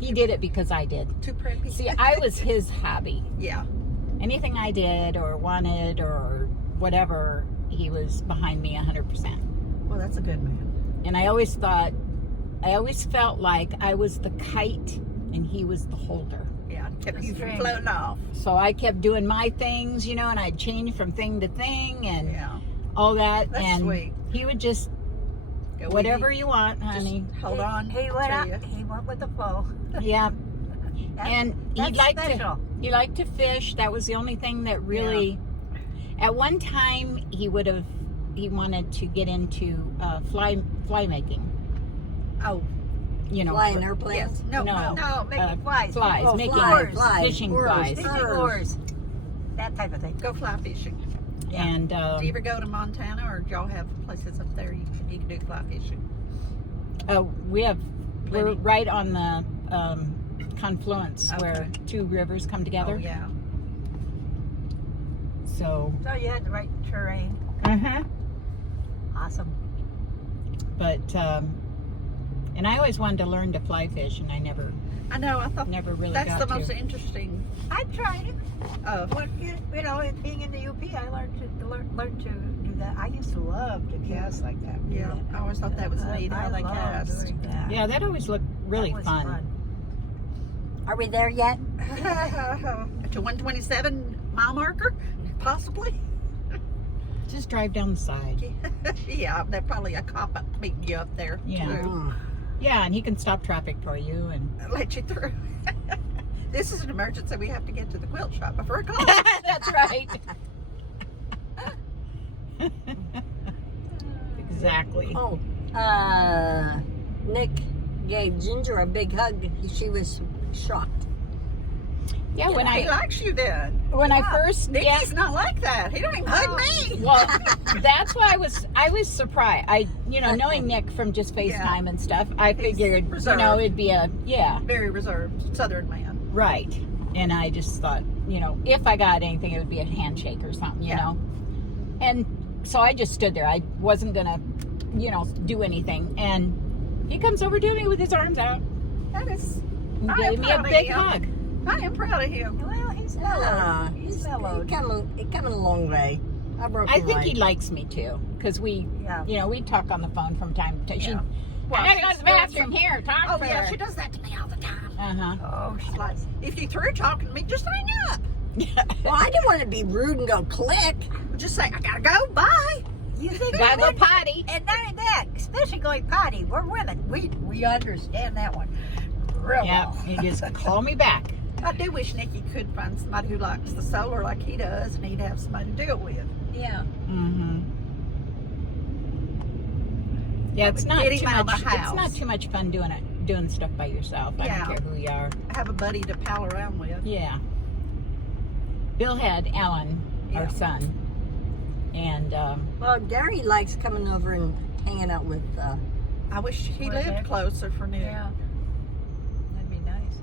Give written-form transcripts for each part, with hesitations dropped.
He did it because I did. Too preppy. See, I was his hobby. Yeah. Anything I did or wanted or whatever, he was behind me 100%. Well, that's a good man. And I always felt like I was the kite and he was the holder. Yeah, kept you from floating off. So I kept doing my things, and I'd change from thing to thing and all that. That's and sweet. he would just, whatever you want, honey. Just hold on. He went with the flow. Yeah. And he liked to fish. That was the only thing that really, at one time he wanted to get into fly making. Oh. Flying airplanes? Yes. No, making flies. Flies, Oh, making flies. fishing Oars. flies. Fishing oars. That type of thing. Go fly fishing. Yeah. And do you ever go to Montana, or do y'all have places up there you can do fly fishing? we're right on the confluence where two rivers come together. Oh, yeah. So you had the right terrain. Awesome. But and I always wanted to learn to fly fish, and I never never really that's got the to. most interesting. I tried it. When, being in the UP, I learned to do that. I used to love to cast like that. Yeah, I always thought that was neat how they loved cast. doing that. Yeah, that always looked really That was fun. Are we there yet? To 127 mile marker, possibly. Just drive down the side. Yeah, there's probably a cop meeting you up there. Yeah. Too. Yeah, and he can stop traffic for you and Let you through. This is an emergency. We have to get to the quilt shop before it calls. That's right. Exactly. Oh, Nick gave Ginger a big hug. She was shocked. Yeah, when He likes you then. I first Nikki's not like that. He don't even hug me. Well, that's why I was surprised. Knowing Nick from just FaceTime and stuff, I figured reserved. it'd be Very reserved Southern man. right. And I just thought, if I got anything, it would be a handshake or something, you know. And so I just stood there. I wasn't gonna, do anything. And he comes over to me with his arms out That is. and I gave am me a proud of big him. hug. I am proud of him. Well, he's mellowed. He's mellowed. He's coming a long way. I think he likes me too, because we talk on the phone from time to time. Yeah. I gotta go to the bathroom here. Talk Oh to yeah, her. she does that to me all the time. Oh, She's like, if you threw talking to me, just hang up. well, I didn't want to be rude and go click. Just say, I gotta go. Bye. You think Gotta go potty. And not only that, especially going potty. We're women. We understand that one. Real Yeah, well. you just call me back. I do wish Nikki could find somebody who likes the solar like he does, and he'd have somebody to deal with. Yeah. Yeah, it's not Get him too out of much. the It's house. not too much fun doing stuff by yourself. I don't care who you are. Have a buddy to pal around with. Yeah. Bill had Alan, our son, and Well, Gary likes coming over and hanging out with. I wish he With lived Nick? closer for Nick. Yeah. That'd be nice.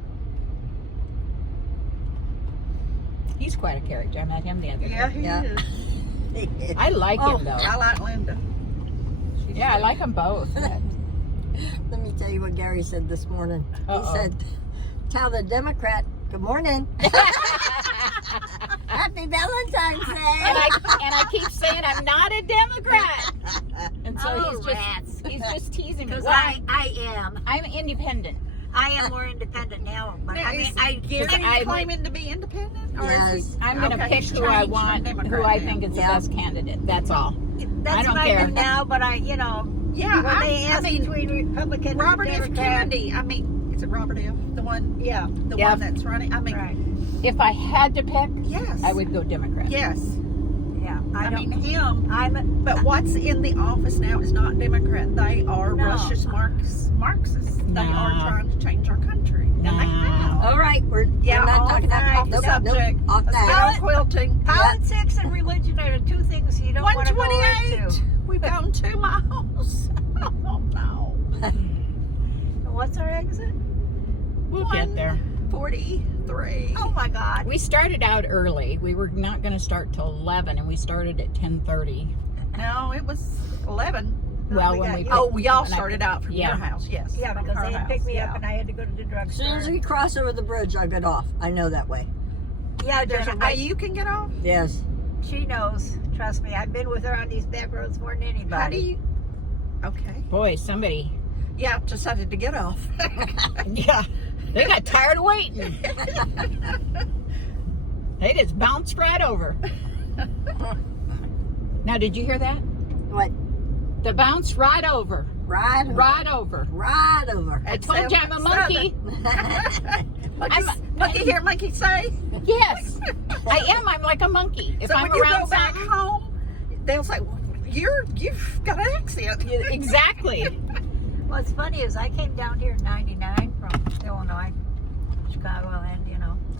he's quite a character. I met him the other day. He Yeah. is. I like him though. I like Linda. Yeah, I like them both. Let me tell you what Gary said this morning. Uh-oh. He said, "Tell the Democrat, good morning." Happy Valentine's Day. And I keep saying I'm not a Democrat. And so he's just teasing me. Because Well, I am. I'm independent. I am more independent now. But Now, I mean, is Gary I'm- claiming to be independent? Or Yes. is he, I'm going to Okay, pick he's who I changed want, from who Democrat I now. think is the Yeah. best candidate. That's all. that's I don't what care. I am now. But Yeah, when they I ask mean, between Republican Robert and F. Democrat, Kennedy. I mean, is it Robert F. The one? yeah, The Yeah. one that's running. I mean, right, If I had to pick, yes. I would go Democrat. Yes. yeah. I don't. mean, him. I'm. But what's in the office now is not Democrat. They are No. Russia's Marxists. They No. are trying to change our country. And they No. have. All right, we're Yeah, not off talking about the nope, subject. Nope, off Let's that. get on quilting. Politics and religion are the two things you don't want to go 128. into. We've gone 2 miles. Oh no. What's our exit? We'll get there. 43. Oh my God. We started out early. We were not going to start till 11, and we started at 10:30. No, it was 11. Well, we when got we you. Oh, we all when I- started out from yeah. your house, yes. Yeah, from because her they had picked house, me up yeah. and I had to go to the As soon as drugstore. we cross over the bridge, I get off. I know that way. Yeah, There's a way you can get off? Yes. she knows. Trust me, I've been with her on these back roads more than anybody. How do you? Okay. Boy, somebody. Yeah, decided to get off. Yeah, they got tired of waiting. They just bounced right over. Now, did you hear that? What? The bounce right over. Right over. Right over. Right over. I told you I'm a monkey. Monkey here, monkey say. Yes, I am. I'm like a monkey. If So I'm when you around go back something, home, they'll say, well, you've got an accent. exactly. What's funny is I came down here in '99 from Illinois, Chicago, and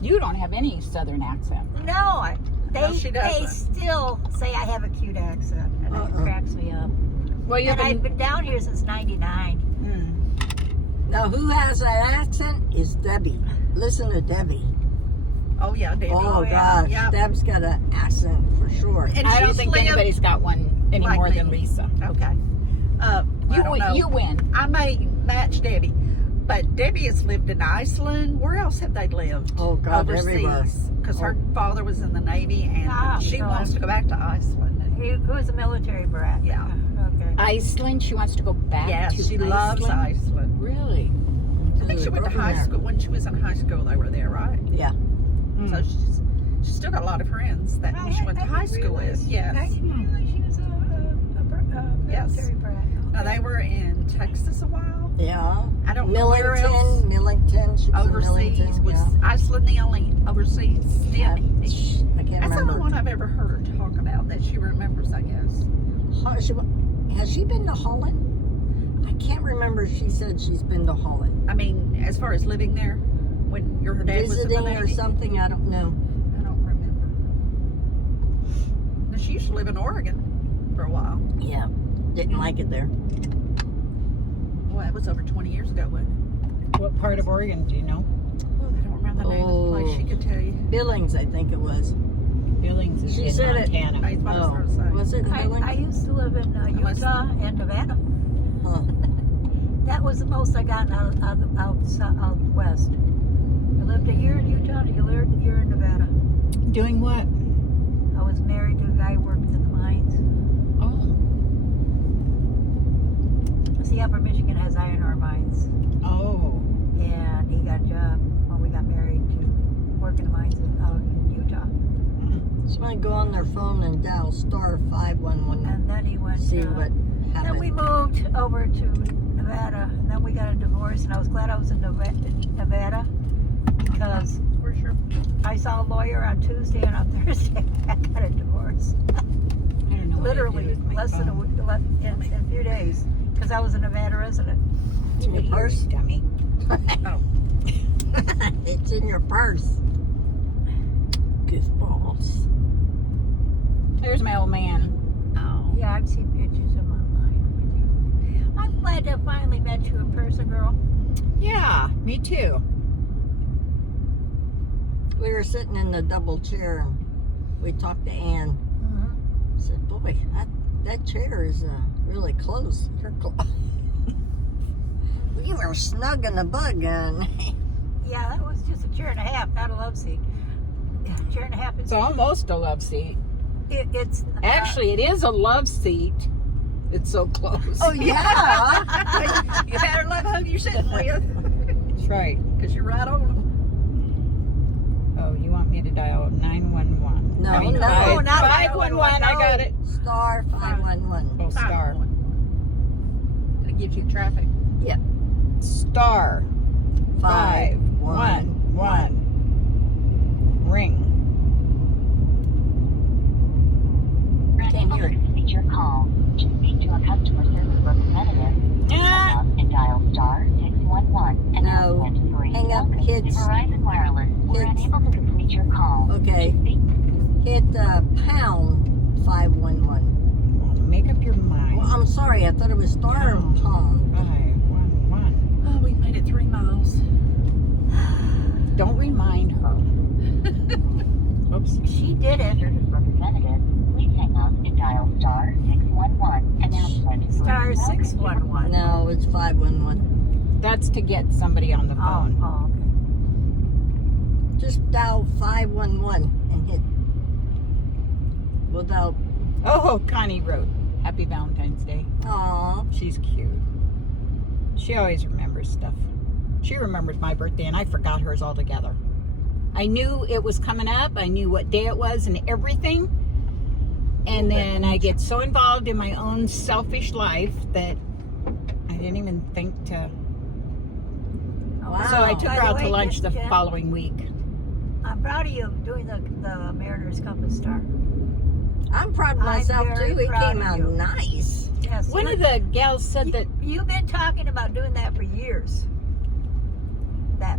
You don't have any southern accent. No, she they doesn't. still say I have a cute accent, and it cracks me up. Well, you And I've been down here since '99. Now, who has that accent is Debbie. Listen to Debbie. Oh, yeah, Debbie. Oh, yeah. gosh. Yeah. Deb's got an accent for sure. And I don't she's think lived- anybody's got one any like more me. than Lisa. Okay. I don't know. You win. I may match Debbie, but Debbie has lived in Iceland. Where else have they lived? Oh, God, everywhere. Because her father was in the Navy, and she so wants to go back to Iceland. He was a military brat. Yeah. Okay. Iceland. She wants to go back Yeah, to she loves Iceland. Really? I think she went to high school. When she was in high school, they were there, right? Yeah. So she's still got a lot of friends that she went to high school with. Yes. I didn't realize she was a Yes. military brat. Now, they were in Texas a while. Yeah. I don't know where else. Millington. She was in Overseas. Millington. Was Yeah. Iceland the only overseas stint? I can't That's the only remember. one I've ever heard her talk about that she remembers, I guess. Has she been to Holland? I can't remember if she said she's been to Holland. I mean, as far as living there, when your dad was in the Visiting or Navy, something, I don't know. I don't remember. Now, she used to live in Oregon for a while. Yeah. Didn't like it there. Well, that was over 20 years ago, wasn't it? What part of Oregon do you know? Oh, I don't remember the name of the place. She could tell you. Billings, I think it was. Billings is She in said it- Montana. I was Oh, going to say. was it in Billings? I used to live in Utah and Nevada. Huh. That was the most I got out west. I lived a year in Utah and a year in Nevada. Doing what? I was married to a guy who worked in the mines. Oh. See, Upper Michigan has iron ore mines. Oh. And he got a job when we got married to work in the mines out in Utah. Somebody go on their phone and dial star 511 And then he went. see what Then we happened. moved over to Nevada. And then we got a divorce, and I was glad I was in Nevada because For sure. I saw a lawyer on Tuesday, and on Thursday I got a divorce. I don't know. Literally less than a week, in a few days, because I was a Nevada resident. It's in your purse. Dummy. Oh. It's in your purse. Goofballs. There's my old man. Oh. Yeah, I've seen pictures of him online with you. I'm glad to have finally met you in person, girl. Yeah, me too. We were sitting in the double chair and we talked to Ann. I said, boy, that chair is really close. You're we were snug in the bug and Yeah, that was just a chair and a half, not a love seat. A chair and a half is It's almost a love seat. it's Actually, it is a love seat. It's so close. oh yeah. You better love who you're sitting with, That's right. because you're right on them. Oh, you want me to dial 911? No, I mean, no. five- Not 511. I got it. Star 511. Oh, star. And it gives you traffic. Star 511. Ring. Can't hear it. Complete your call. To speak to a customer service representative, hang up and dial star 611 and No. then 3. Hang up, Welcome kids. to Verizon Wireless. We're Kids. unable to complete your call. Okay. To speak Hit pound 511. Make up your mind. Well, I'm sorry. I thought it was star Oh. pound. 511. Oh, we made it 3 miles. Don't remind her. Oops. she did it. service representative, please hang up and dial star 611 and then press 3. Star 611. No, it's 511. That's to get somebody on the phone. Oh, okay. Just dial 511 and hit without. Oh, Connie wrote, Happy Valentine's Day. Aw. She's cute. She always remembers stuff. She remembers my birthday, and I forgot hers altogether. I knew it was coming up. I knew what day it was and everything. And then I get so involved in my own selfish life that I didn't even think to. Wow. So I took By her the out to way, lunch the Jen, following week. I'm proud of you doing the Mariners Compass Star. I'm proud of myself very too. It proud came of out you. nice. Yes. One of the gals said that You've been talking about doing that for years. That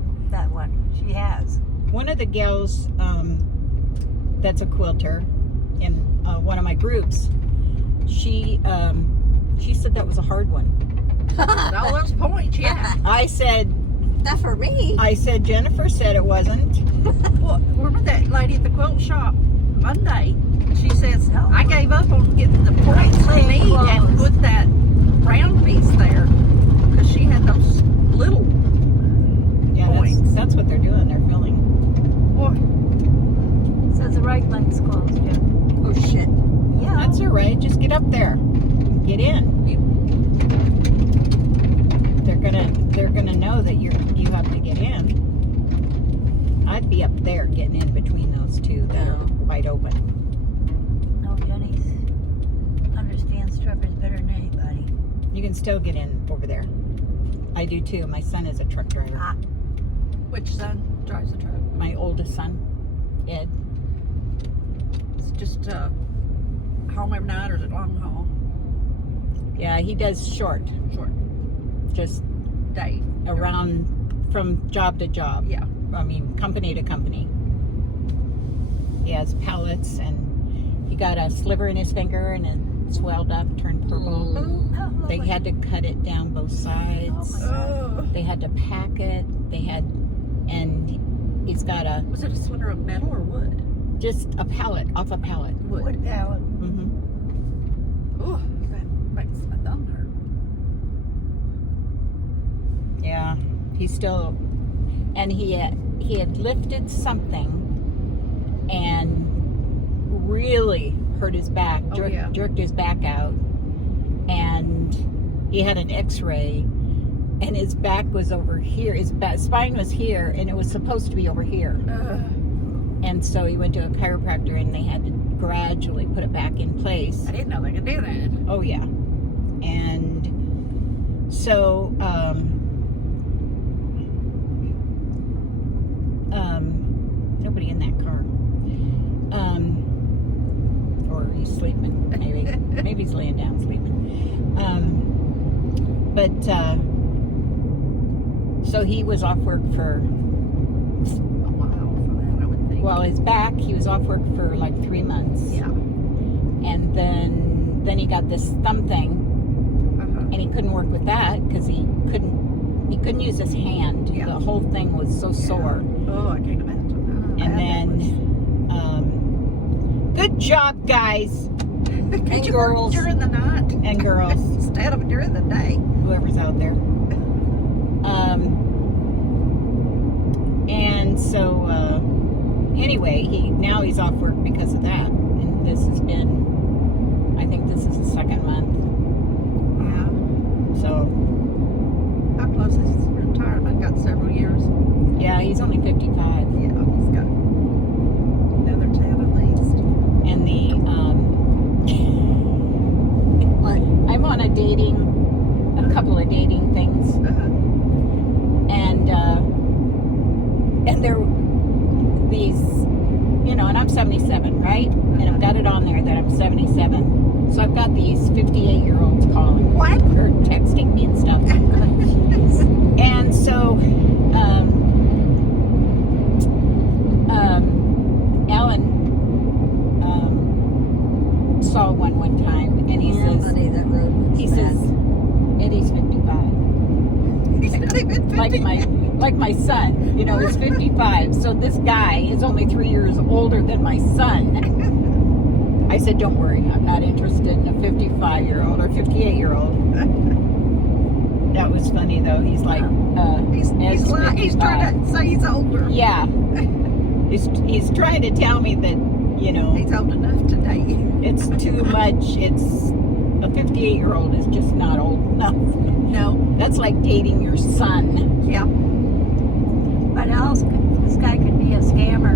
one. She has. one of the gals that's a quilter in one of my groups, she said that was a hard one. All those points, yeah. I said Not for me. Jennifer said it wasn't. Well, remember that lady at the quilt shop Monday? She says, I gave up on getting the points to me and put that round piece there because she had those little Yeah, points. that's what they're doing. They're filling. Boy, Says the right lane's closed, Jim. Oh shit. Yeah. That's all right. Just get up there. Get in. They're gonna know that you have to get in. I'd be up there getting in between those two that are wide open. No, Jenny's understands truckers better than anybody. You can still get in over there. I do too. My son is a truck driver. Ah. which son drives a truck? My oldest son, Ed. It's just home every night or is it long haul? Yeah, he does short, just Day. around from job to job. Yeah. I mean, company to company. He has pallets, and he got a sliver in his finger, and it swelled up, turned purple. Oh, They lovely. had to cut it down both sides. Oh, my God. They had to pack it. And he's got Was it a sliver of metal or wood? just a pallet, off a pallet. Wood pallet. Mm-hmm. Oh, that makes my thumb hurt. Yeah, he's still, and he had lifted something and really hurt his back, Oh, yeah. jerked his back out, and he had an x-ray, and his back was over here, his spine was here, and it was supposed to be over here. And so he went to a chiropractor, and they had to gradually put it back in place. I didn't know they could do that. Oh yeah. And so nobody in that car. Or he's sleeping, maybe. Maybe he's laying down sleeping. So he was off work for, A while for that, I would think. well, his back, he was off work for like 3 months. Yeah. And then he got this thumb thing, and he couldn't work with that because he couldn't use his hand. Yeah. The whole thing was so sore. Oh, I can't imagine that. And then good job, guys Could you work girls. during the night and girls, instead of during the day? whoever's out there. And so anyway, now he's off work because of that, and this has been, I think this is the second month. Yeah. So How close is his retirement? Got several years. yeah, he's only 55. Yeah, he's got another 10 at least. And What? I'm on a couple of dating things, and there these, and I'm 77, right? And I've got it on there that I'm 77. So I've got these 58-year-olds calling, What? or texting me and stuff. And so, Alan saw one time, and he says, Buddy, that road was he bad. says, Eddie's 55. He's not even 50. Like my son, is 55. So this guy is only 3 years older than my son. I said, don't worry, I'm not interested in a 55-year-old or 58-year-old. That was funny though. He's like, He's trying to say he's older. yeah. He's trying to tell me that, you know, He's old enough to date. it's too much. It's a 58-year-old is just not old enough. No. That's like dating your son. Yeah. But also, this guy could be a scammer.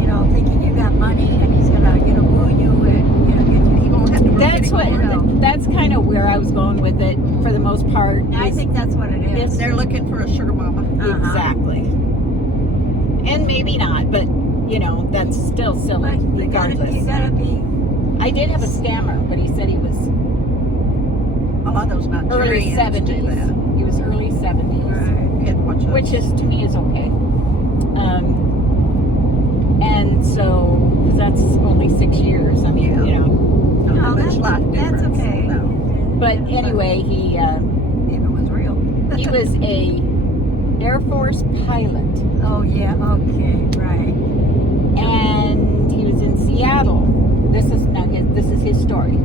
You know, thinking you got money and he's gonna, you know, woo you and, you know, get you. He won't have to work That's what. anymore. That's kind of where I was going with it for the most part. I is- think that's what it is. They're looking for a sugar mama. Exactly. And maybe not, but you know, that's still silly, But regardless. you gotta be. I did have a scammer, but he said he was A lot of those early Nigerians do 70s. that. He was early 70s, You have to watch those. which is to me is okay. And so, because that's only 6 years. I mean, Yeah. you know. Not No, much life that's difference. okay. No. But anyway, he If it was real. was a Air Force pilot. Oh yeah. Okay. Right. And he was in Seattle. This is his story.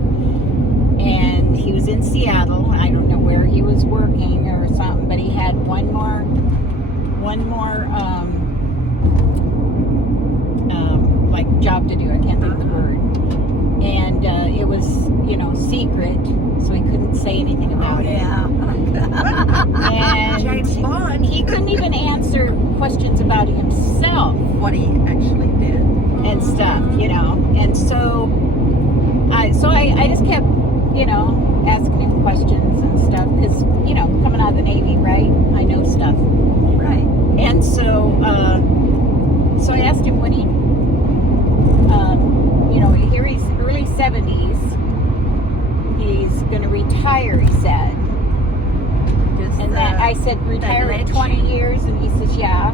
And he was in Seattle. I don't know where he was working or something, but he had one more like job to do. I can't think of the word. And it was, you know, secret, so he couldn't say anything about it. Yeah. And James Bond. he couldn't even answer questions about himself What he actually did. and stuff, you know. And so I just kept, you know, asking him questions and stuff because, you know, coming out of the Navy, right? I know stuff. Right. And so I asked him when he, you know, here he's early 70s. He's going to retire, he said. And then I said, retire in 20 years? And he says, yeah.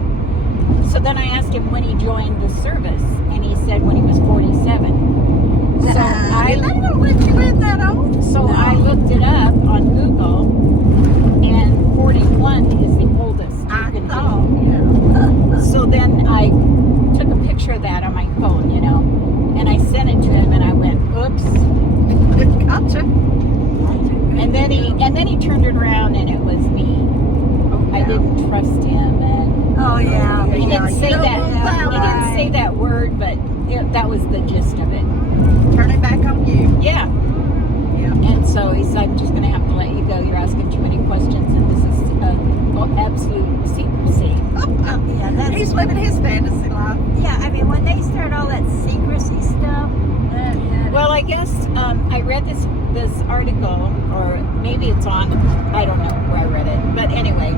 So then I asked him when he joined the service, and he said when he was 47. So I don't let you in that old. I looked it up on Google, and 41 is the oldest you I can thought, be. yeah. So then I took a picture of that on my phone, you know, and I sent it to him, and I went, oops. Gotcha. And then he turned it around, and it was me. I didn't trust him, and Oh yeah. he Yeah, didn't say you don't that. want that, He didn't say that word, but that was the gist of it. Turn it back on you. Yeah. Yeah. And so he said, I'm just going to have to let you go. You're asking too many questions, and this is absolute secrecy. Yeah. That's. He's living his fantasy life. Yeah. I mean, when they start all that secrecy stuff. Well, I guess I read this article, or maybe it's on, I don't know where I read it. But anyway,